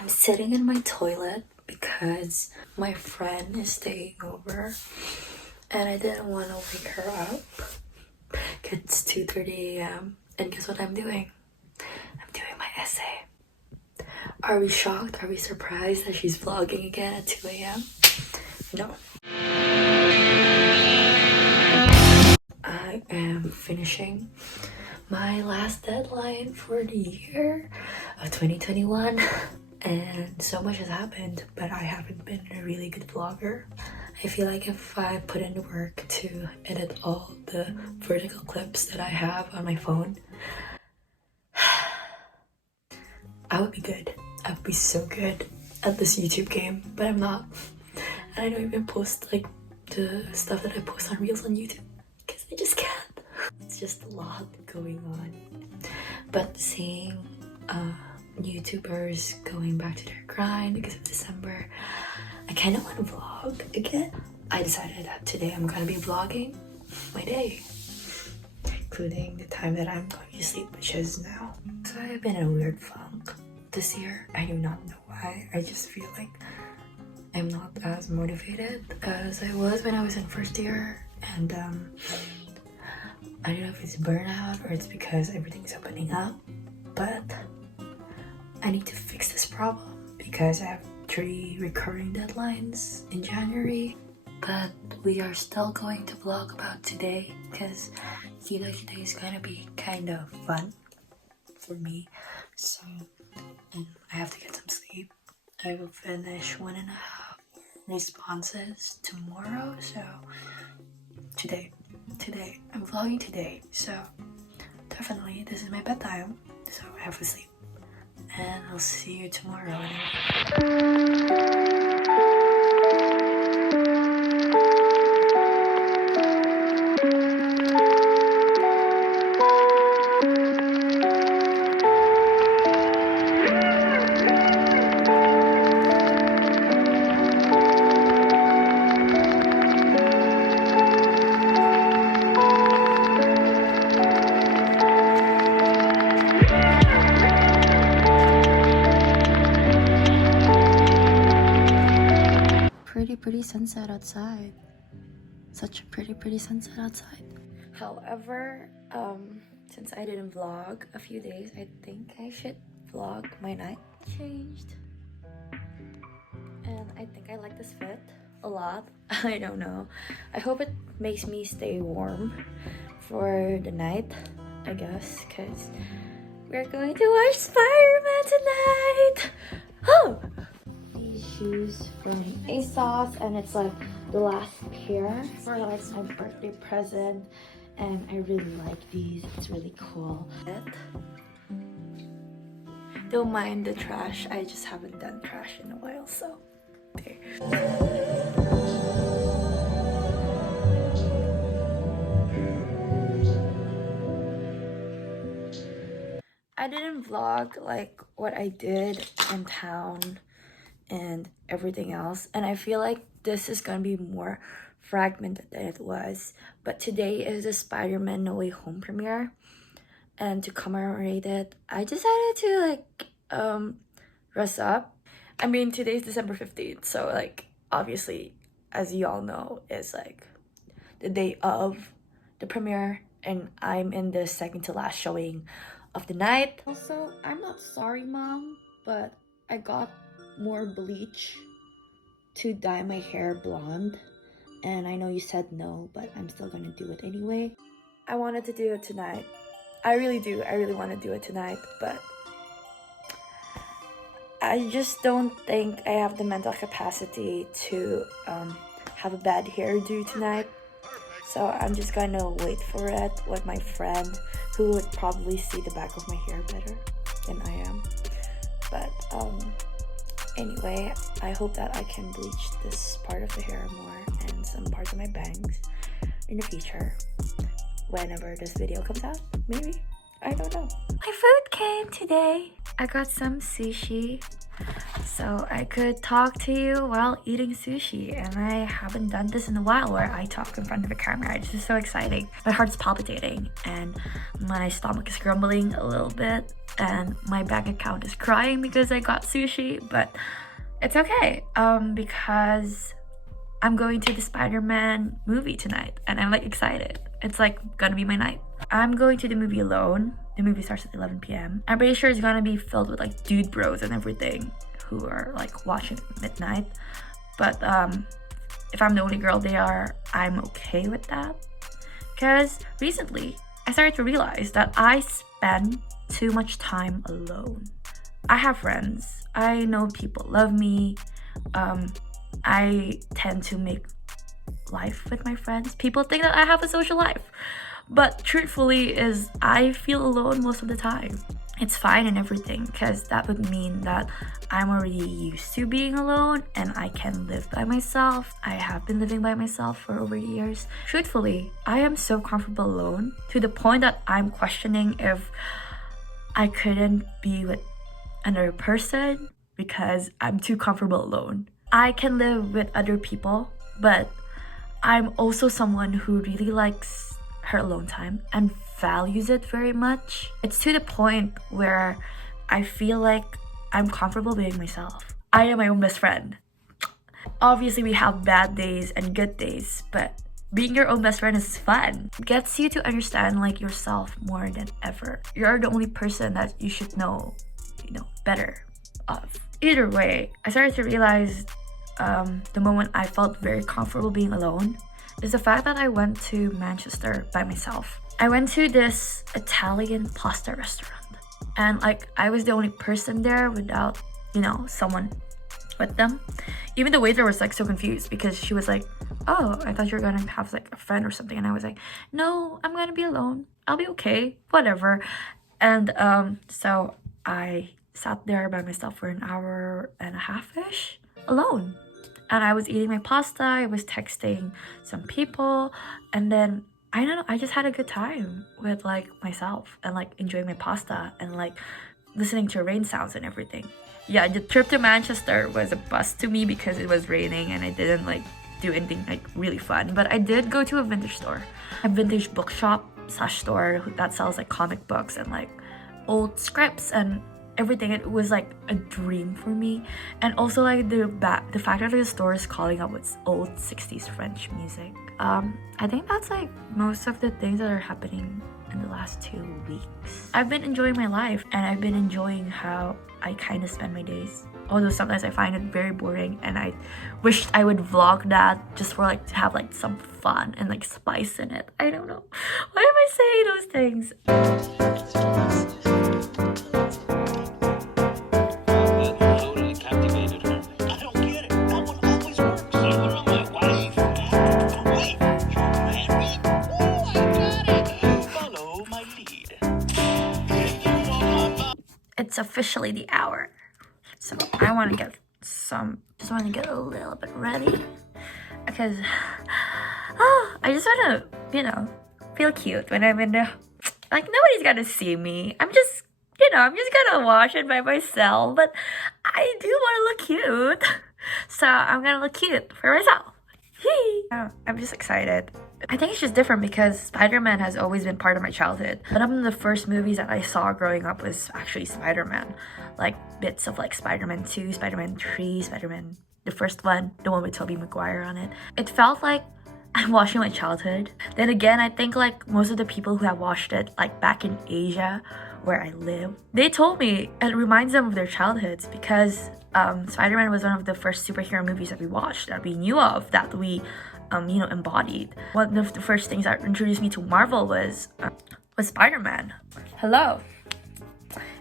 I'm sitting in my toilet because my friend is staying over and I didn't want to wake her up. It's 2:30 a.m. and guess what I'm doing? I'm doing my essay. Are we shocked? Are we surprised that she's vlogging again at 2 a.m.? No. I am finishing my last deadline for the year of 2021 and so much has happened, but I haven't been a really good vlogger. I feel like if I put in the work to edit all the vertical clips that I have on my phone, I would be good. I would be so good at this YouTube game, but I'm not. And I don't even post like the stuff that I post on Reels on YouTube because I just can't. It's just a lot going on. But seeing YouTubers going back to their grind because of December, I kind of want to vlog again. I decided that today I'm gonna be vlogging my day, including the time that I'm going to sleep, which is now. So I've been in a weird funk this year. I do not know why. I just feel like I'm not as motivated as I was when I was in first year, and I don't know if it's burnout or it's because everything's opening up, but I need to fix this problem because I have 3 recurring deadlines in January. But we are still going to vlog about today because I feel like today is gonna be kind of fun for me. So I have to get some sleep. I will finish 1.5 responses tomorrow. So today I'm vlogging today. So definitely this is my bedtime. So I have to sleep. And I'll see you tomorrow. Pretty sunset outside. Such a pretty sunset outside. However, since I didn't vlog a few days, I think I should vlog my night. Changed. And I think I like this fit a lot. I don't know. I hope it makes me stay warm for the night, I guess, because we're going to watch Spider-Man tonight. Oh! Shoes from ASOS, and it's like the last pair for like my birthday present, and I really like these. It's really cool. Don't mind the trash, I just haven't done trash in a while, so there. I didn't vlog like what I did in town and everything else, and I feel like this is gonna be more fragmented than it was. But today is the Spider-Man No Way Home premiere, and to commemorate it, I decided to like dress up. I mean, today's December 15th, so like obviously, as you all know, it's like the day of the premiere, and I'm in the second to last showing of the night. Also, I'm not sorry, Mom, but I got more bleach to dye my hair blonde, and I know you said no, but I'm still gonna do it anyway. I wanted to do it tonight. I really do. I really want to do it tonight, but I just don't think I have the mental capacity to have a bad hairdo tonight. So I'm just gonna wait for it with my friend, who would probably see the back of my hair better than I am. But anyway, I hope that I can bleach this part of the hair more and some parts of my bangs in the future whenever this video comes out. Maybe. I don't know. My food came today. I got some sushi so I could talk to you while eating sushi, and I haven't done this in a while where I talk in front of a camera. This is so exciting. My heart's palpitating and my stomach is grumbling a little bit, and my bank account is crying because I got sushi, but it's okay because I'm going to the Spider-Man movie tonight and I'm like excited. It's like gonna be my night. I'm going to the movie alone. The movie starts at 11 p.m. I'm pretty sure it's gonna be filled with like dude bros and everything who are like watching at midnight. But if I'm the only girl there, I'm okay with that. Because recently, I started to realize that I spend too much time alone. I have friends. I know people love me. I tend to make life with my friends. People think that I have a social life. But truthfully is I feel alone most of the time. It's fine and everything because that would mean that I'm already used to being alone and I can live by myself. I have been living by myself for over years. Truthfully, I am so comfortable alone to the point that I'm questioning if I couldn't be with another person because I'm too comfortable alone. I can live with other people, but I'm also someone who really likes her alone time and values it very much. It's to the point where I feel like I'm comfortable being myself. I am my own best friend. Obviously, we have bad days and good days, but being your own best friend is fun. It gets you to understand like yourself more than ever. You're the only person that you should know, better of. Either way, I started to realize the moment I felt very comfortable being alone is the fact that I went to Manchester by myself. I went to this Italian pasta restaurant and like I was the only person there without, someone with them. Even the waiter was like so confused because she was like, oh, I thought you were gonna have like a friend or something. And I was like, no, I'm gonna be alone. I'll be okay, whatever. And so I sat there by myself for an hour and a half-ish alone. And I was eating my pasta, I was texting some people, and then I don't know, I just had a good time with like myself and like enjoying my pasta and like listening to rain sounds and everything. Yeah, the trip to Manchester was a bust to me because it was raining and I didn't like do anything like really fun. But I did go to a vintage store, a vintage bookshop/store that sells like comic books and like old scripts and everything. It was like a dream for me. And also like the fact that the store is calling up with old 60s French music. I think that's like most of the things that are happening in the last 2 weeks. I've been enjoying my life and I've been enjoying how I kind of spend my days. Although sometimes I find it very boring and I wished I would vlog that just for like to have like some fun and like spice in it. I don't know. Why am I saying those things? It's officially the hour, so I want to get just want to get a little bit ready because I just want to feel cute when I'm in the, like, nobody's gonna see me. I'm just gonna watch it by myself, but I do want to look cute, so I'm gonna look cute for myself. I'm just excited. I think it's just different because Spider-Man has always been part of my childhood. One of the first movies that I saw growing up was actually Spider-Man. Like bits of like Spider-Man 2, Spider-Man 3, Spider-Man, the first one, the one with Tobey Maguire on it. It felt like I'm watching my childhood. Then again, I think like most of the people who have watched it like back in Asia where I live, they told me it reminds them of their childhoods because Spider-Man was one of the first superhero movies that we watched, that we knew of, that we embodied. One of the first things that introduced me to Marvel was Spider-Man. Hello.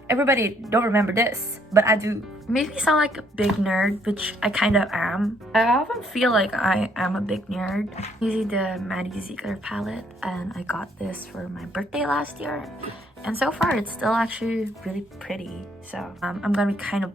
Everybody don't remember this, but I do. It makes me sound like a big nerd, which I kind of am. I often feel like I am a big nerd. I'm using the Maddie Ziegler palette, and I got this for my birthday last year. And so far, it's still actually really pretty. So I'm gonna be kind of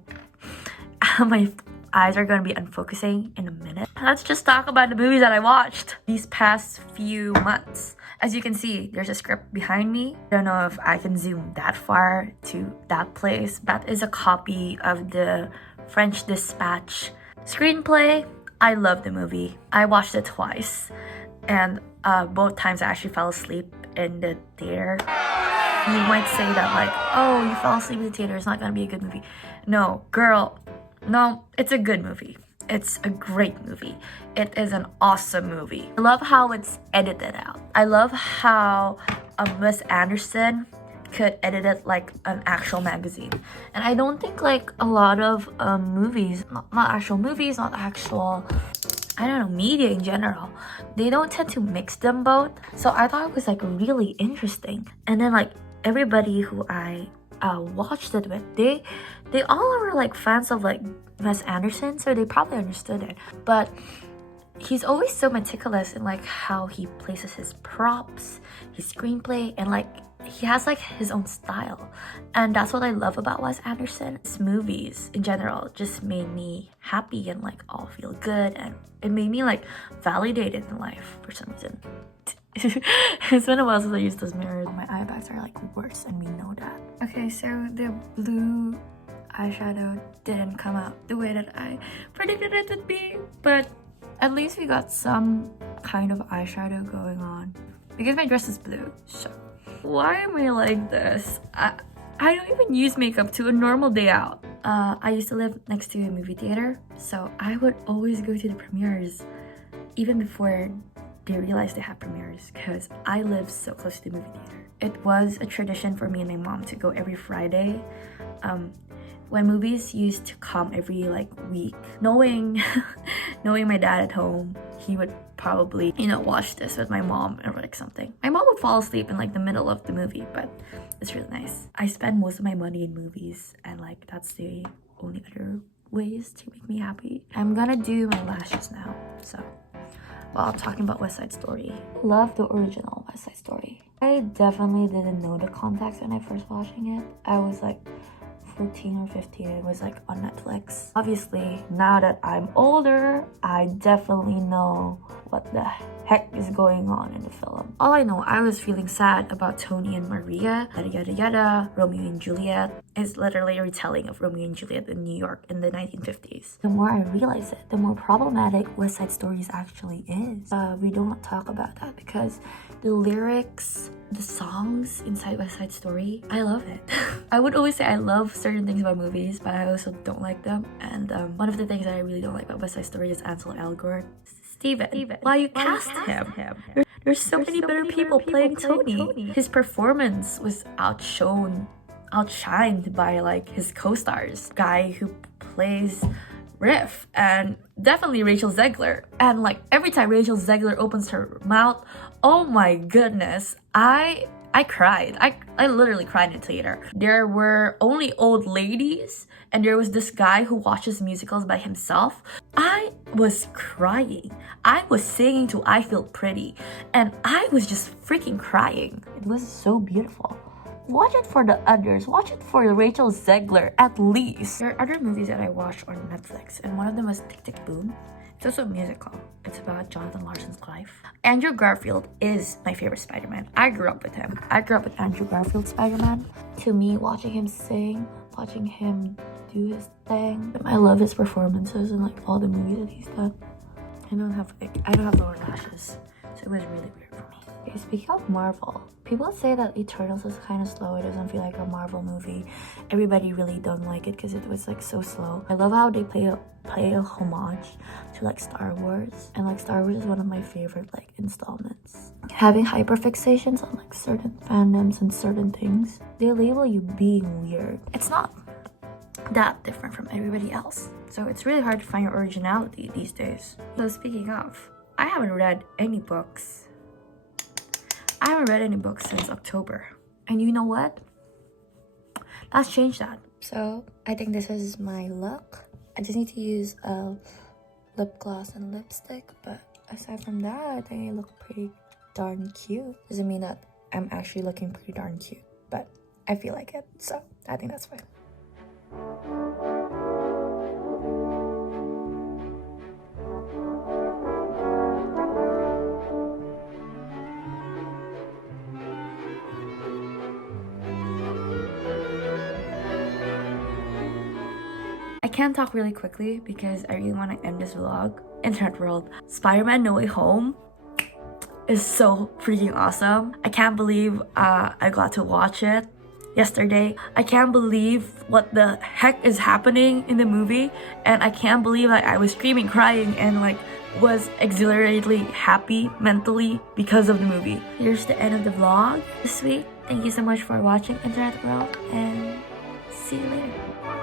my eyes are gonna be unfocusing in a minute. Let's just talk about the movies that I watched these past few months. As you can see, there's a script behind me. I don't know if I can zoom that far to that place. That is a copy of the French Dispatch screenplay. I love the movie. I watched it twice, and both times I actually fell asleep in the theater. You might say that like, oh, you fell asleep in the theater, it's not gonna be a good movie. No, girl, no, it's a good movie. It's a great movie. It is an awesome movie. I love how it's edited out. I love how Wes Anderson could edit it like an actual magazine. And I don't think like a lot of movies, not actual movies, not actual, I don't know, media in general, they don't tend to mix them both. So I thought it was like really interesting. And then like everybody who I watched it with, they all were like fans of like Wes Anderson, so they probably understood it. But he's always so meticulous in like how he places his props, his screenplay, and like he has like his own style. And that's what I love about Wes Anderson. His movies in general just made me happy and like all feel good, and it made me like validated in life for some reason. It's been a while since I used those mirrors. My eye bags are like worse, and we know that. Okay, so the blue eyeshadow didn't come out the way that I predicted it would be, but at least we got some kind of eyeshadow going on because my dress is blue. So why am I like this? I don't even use makeup to a normal day out. I used to live next to a movie theater, so I would always go to the premieres even before they realized they have premieres, because I live so close to the movie theater. It was a tradition for me and my mom to go every Friday. When movies used to come every like week, knowing my dad at home, he would probably, you know, watch this with my mom or like something. My mom would fall asleep in like the middle of the movie, but it's really nice. I spend most of my money in movies, and like that's the only other ways to make me happy. I'm gonna do my lashes now, so while talking about West Side Story. I love the original West Side Story. I definitely didn't know the context when I first watching it. I was like 14 or 15. It was like on Netflix. Obviously, now that I'm older, I definitely know what the heck is going on in the film. All I know, I was feeling sad about Tony and Maria, yada yada yada. Romeo and Juliet is literally a retelling of Romeo and Juliet in New York in the 1950s. The more I realize it, the more problematic West Side Story actually is. We don't talk about that because the lyrics, the songs inside West Side Story, I love it. I would always say I love certain things about movies, but I also don't like them. And one of the things that I really don't like about West Side Story is Ansel Elgort. Steven. Why you cast him? There's so many better people playing Tony. His performance was outshined by like his co-stars. Guy who plays Riff, and definitely Rachel Zegler. And like every time Rachel Zegler opens her mouth, oh my goodness, I cried. I literally cried in the theater. There were only old ladies, and there was this guy who watches musicals by himself. I was crying. I was singing to I Feel Pretty, and I was just freaking crying. It was so beautiful. Watch it for the others. Watch it for Rachel Zegler, at least. There are other movies that I watched on Netflix, and one of them was Tick Tick Boom. It's also a musical. It's about Jonathan Larson's life. Andrew Garfield is my favorite Spider-Man. I grew up with him. I grew up with Andrew Garfield's Spider-Man. To me, watching him sing, watching him do his thing, I love his performances and like all the movies that he's done. I don't have lower lashes, so it was really weird for me. Okay, speaking of Marvel, people say that Eternals is kind of slow. It doesn't feel like a Marvel movie. Everybody really don't like it because it was like so slow. I love how they play a homage to like Star Wars, and like Star Wars is one of my favorite like installments. Having hyperfixations on like certain fandoms and certain things, they label you being weird. It's not that different from everybody else, so it's really hard to find your originality these days. So speaking of, I haven't read any books. I haven't read any books since October. And you know what? Let's change that. So I think this is my look. I just need to use a lip gloss and lipstick, but aside from that, I think I look pretty darn cute. Doesn't mean that I'm actually looking pretty darn cute, but I feel like it, so I think that's fine. I can't talk really quickly because I really want to end this vlog. Internet world. Spider-Man No Way Home. is so freaking awesome. I can't believe I got to watch it yesterday. I can't believe what the heck is happening in the movie, and I can't believe like I was screaming, crying, and like was exhilaratedly happy mentally because of the movie. Here's the end of the vlog this week. Thank you so much for watching, Internet World, and see you later.